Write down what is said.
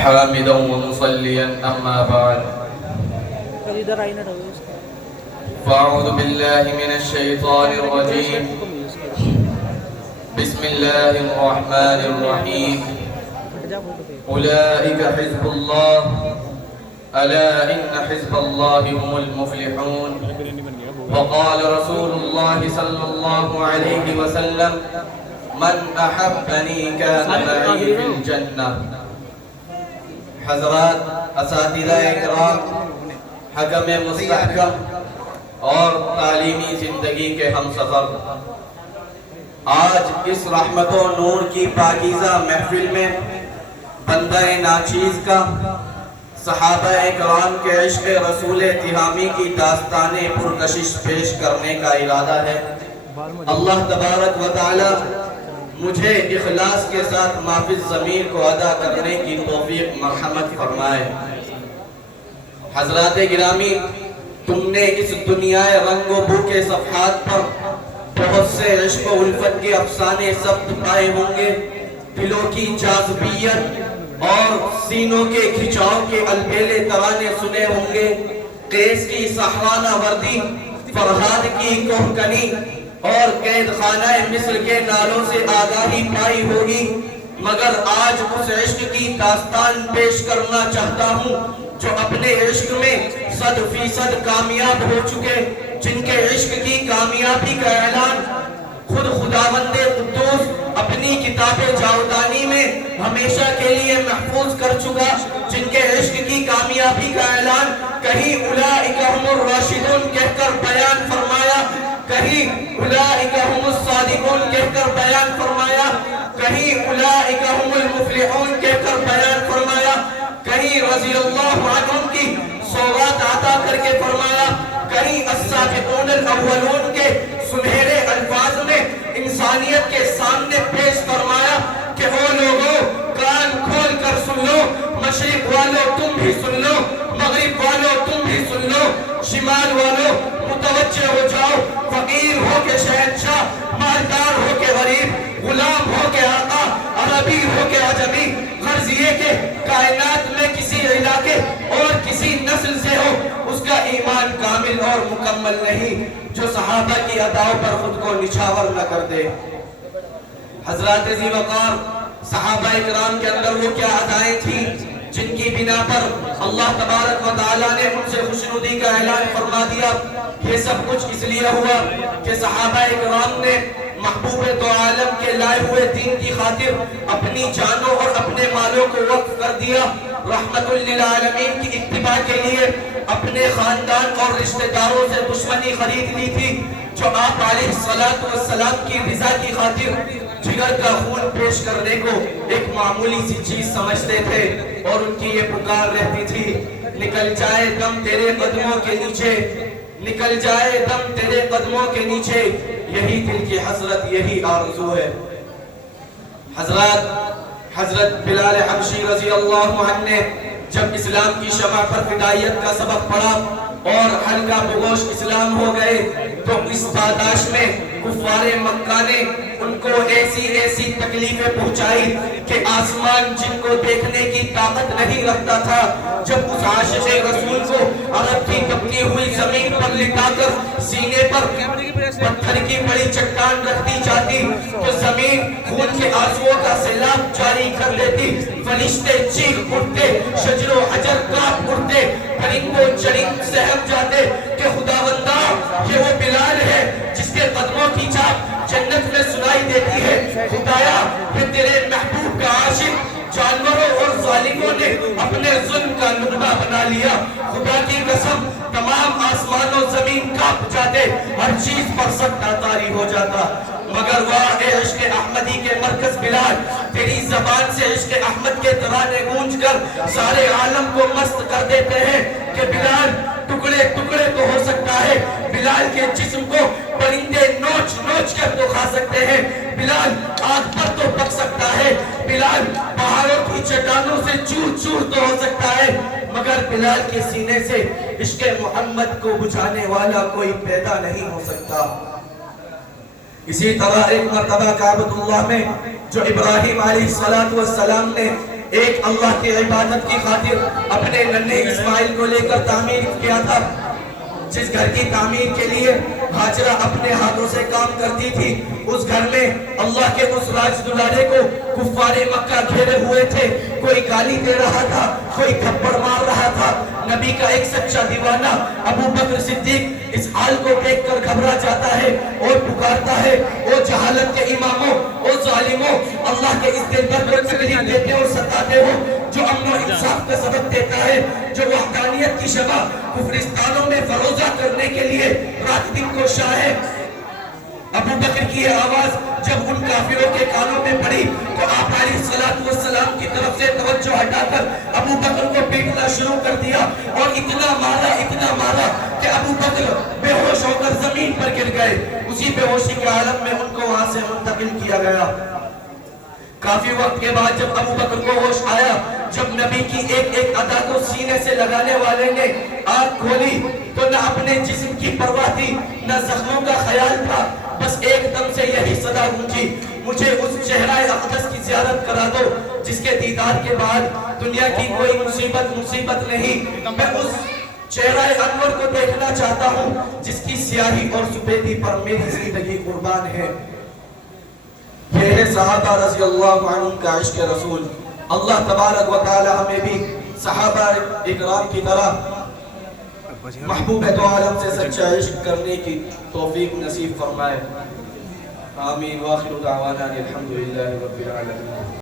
حامدا ومصليا أما بعد فأعوذ بالله من الشيطان الرجيم بسم الله الرحمن الرحيم أولئك حزب الله ألا إن حزب الله هم المفلحون وقال رسول الله صلى الله عليه وسلم من أحبني كان معي في الجنة. حضرات اساتذہ اکرام، حکم مستحکم اور تعلیمی زندگی کے ہم سفر، آج اس رحمت و نور کی پاکیزہ محفل میں بندہ ناچیز کا صحابہ اکرام کے عشق رسول تہامی کی داستان پرکشش پیش کرنے کا ارادہ ہے۔ اللہ تبارک و تعالی مجھے اخلاص کے ساتھ مافی ضمیر کو ادا کرنے کی توفیق مرحمت فرمائے۔ حضرات گرامی، تم نے اس دنیا رنگ و بو کے صفحات پر بہت سے عشق و الفت کے افسانے ثبت پائے ہوں گے، دلوں کی جاذبیت اور سینوں کے کھچاؤ کے البیلے ترانے سنے ہوں گے، قیس کی سحرانہ وردی، فرہاد کی کوہکنی اور قید خانہ مصر کے نالوں سے آگاہی پائی ہوگی، مگر آج اس عشق کی داستان پیش کرنا چاہتا ہوں جو اپنے عشق میں 100% کامیاب ہو چکے، جن کے عشق کی کامیابی کا اعلان خود خداوند قدوس اپنی کتاب جاودانی میں ہمیشہ کے لیے محفوظ کر چکا، جن کے عشق کی کامیابی کا اعلان کہیں اولئک ہم الراشدون کہہ کر بیان فرمایا، کہیں اولئک ہم الصادقون کہہ کر بیان فرمایا، کہیں اولئک ہم المفلحون کہہ کر بیان فرمایا، کہیں رضی اللہ عنہم کی سوغات عطا کر کے فرمایا، کہیں السابقون الاولون کے سنہرے الفاظ میں انسانیت کے سامنے پیش فرمایا کہ وہ لوگوں کان کھول کر سن لو، مشرق والوں تم بھی سن لو، مغرب والوں تم بھی سن لو، شمال والوں متوجہ ہو جاؤ، فقیر ہو کے شہنشاہ، مالدار ہو کے غریب، غلام ہو کے آقا، عربی ہو کے عجمی، غرض یہ کہ کائنات میں کسی علاقے اور کسی نسل سے ہو اس کا ایمان کامل اور مکمل نہیں جو صحابہ کی اداؤں پر خود کو نچھاور نہ کر دے۔ حضرات ذی وقار، صحابہ اکرام کے اندر وہ کیا ادائیں تھیں جن کی بنا پر اللہ تبارک و تعالیٰ نے ان سے خوشنودی کا اعلان فرما دیا؟ یہ سب کچھ اس لیے ہوا کہ صحابہ اکرام نے محبوب دو عالم کے لائے ہوئے دین کی خاطر اپنی جانوں اور اپنے مالوں کو وقف کر دیا، رحمت للعالمین کی اتباع کے لیے اپنے خاندان اور رشتہ داروں سے دشمنی خرید لی تھی، جو آپ علیہ السلام کی رضا کی خاطر جگر کا خون پیش کرنے کو ایک معمولی سی چیز سمجھتے تھے، اور ان کی یہ پکار رہتی تھی، نکل جائے دم تیرے قدموں کے نیچے، نکل جائے دم تیرے قدموں کے نیچے، یہی دل کی حسرت، یہی آرزو ہے۔ حضرت بلال حبشی رضی اللہ عنہ نے جب اسلام کی شمع پر فدائیت کا سبق پڑھا اور حلقہ بگوش اسلام ہو گئے تو اس پاداش میں کفار مکہ نے ان کو ایسی تکلیفیں پہنچائی کہ آسمان جن کو دیکھنے کی طاقت نہیں رکھتا تھا، جب اس عاشق رسول کو عرب کی کپتی ہوئی زمین پر لٹا کر سینے پر پتھر کی بڑی چٹان رکھتی جاتی تو زمین خون کے آنسوؤں کا سیلاب جاری کر دیتی، فرشتے چیخ اٹھتے، شجر و حجر کانپ اٹھتے، پرند و چرند سہم جاتے کہ خداوندہ یہ وہ بلال ہے جس کے قدموں کی چاپ جنت میں سنائی دیتی ہے، خدایا کہ تیرے محبوب کا عاشق جانوروں اور ظالموں نے اپنے ظلم کا نقطہ بنا لیا، خدا کی قسم تمام آسمان و زمین کانپ جاتے، ہر چیز پر سکتہ طاری ہو جاتا، مگر واہ اے عشق احمدی کے مرکز بلال، تیری زبان سے عشق احمد کے ترانے گونج کر سارے عالم کو مست کر دیتے ہیں کہ بلال ٹکڑے ٹکڑے تو ہو سکتا ہے، بلال کے جسم کو پرندے نوچ نوچ کر تو کھا سکتے ہیں، بلال آگ پر تو پک سکتا ہے، بلال پہاڑوں کی چٹانوں سے چور چور تو ہو سکتا ہے، مگر بلال کے سینے سے عشق محمد کو بجھانے والا کوئی پیدا نہیں ہو سکتا۔ اسی طرح ایک مرتبہ کعبۃ اللہ میں جو ابراہیم علیہ السلام نے ایک اللہ کی عبادت کی خاطر اپنے ننھے اسماعیل کو لے کر تعمیر کیا تھا، جس گھر کی تعمیر کے لیے ہاجرہ اپنے ہاتھوں سے کام کرتی تھی، اس گھر میں اللہ کے اس راج دلارے کو کفار مکہ گھیرے ہوئے تھے، کوئی گالی دے رہا تھا، کوئی تھپڑ مار رہا تھا۔ نبی کا ایک سچا دیوانہ ابو بکر صدیق اس حال کو دیکھ کر گھبرا جاتا ہے اور پکارتا ہے، او جہالت کے اماموں، او ظالموں، اللہ کے اس دل پر تکلیف دیتے اور ستاتے ہو جو امن و انصاف کا سبب دیتا ہے، جو وحدانیت کی شمع کفرستانوں میں فروزہ کرنے کے لیے رات دن کوشاں ہے۔ ابو بکر کی یہ آواز جب ان کافروں کے کانوں میں پڑی تو آپ علیہ السلام کی طرف سے توجہ ہٹا کر ابو بکر کو پیٹنا شروع کر دیا اور اتنا مارا کہ ابو بکر بے ہوش ہو کر زمین پر گر گئے۔ اسی بے ہوشی کے عالم میں ان کو وہاں سے منتقل کیا گیا۔ کافی وقت کے بعد جب ابو بکر کو ہوش آیا، جب نبی کی ایک ایک ادا کو سینے سے لگانے والے نے آنکھ کھولی تو نہ اپنے جسم کی پرواہ تھی، نہ زخموں کا خیال تھا، بس ایک دم سے یہی صدا گونجی، مجھے اس چہرہ اقدس کی زیارت کرا دو جس کے دیدار کے بعد دنیا کی کوئی مصیبت نہیں۔ میں اس چہرہ انور کو دیکھنا چاہتا ہوں جس کی سیاہی اور سفیدی پر میری زندگی قربان ہے۔ یہ ہے صحابہ رضی اللہ عنہم کا عشق رسول۔ اللہ تبارک و تعالی ہمیں بھی صحابہ اکرام کی طرح محبوب دو عالم سے سچا عشق کرنے کی توفیق نصیب فرمائے۔ آمین۔ وآخر دعوانا الحمدللہ رب العالمین۔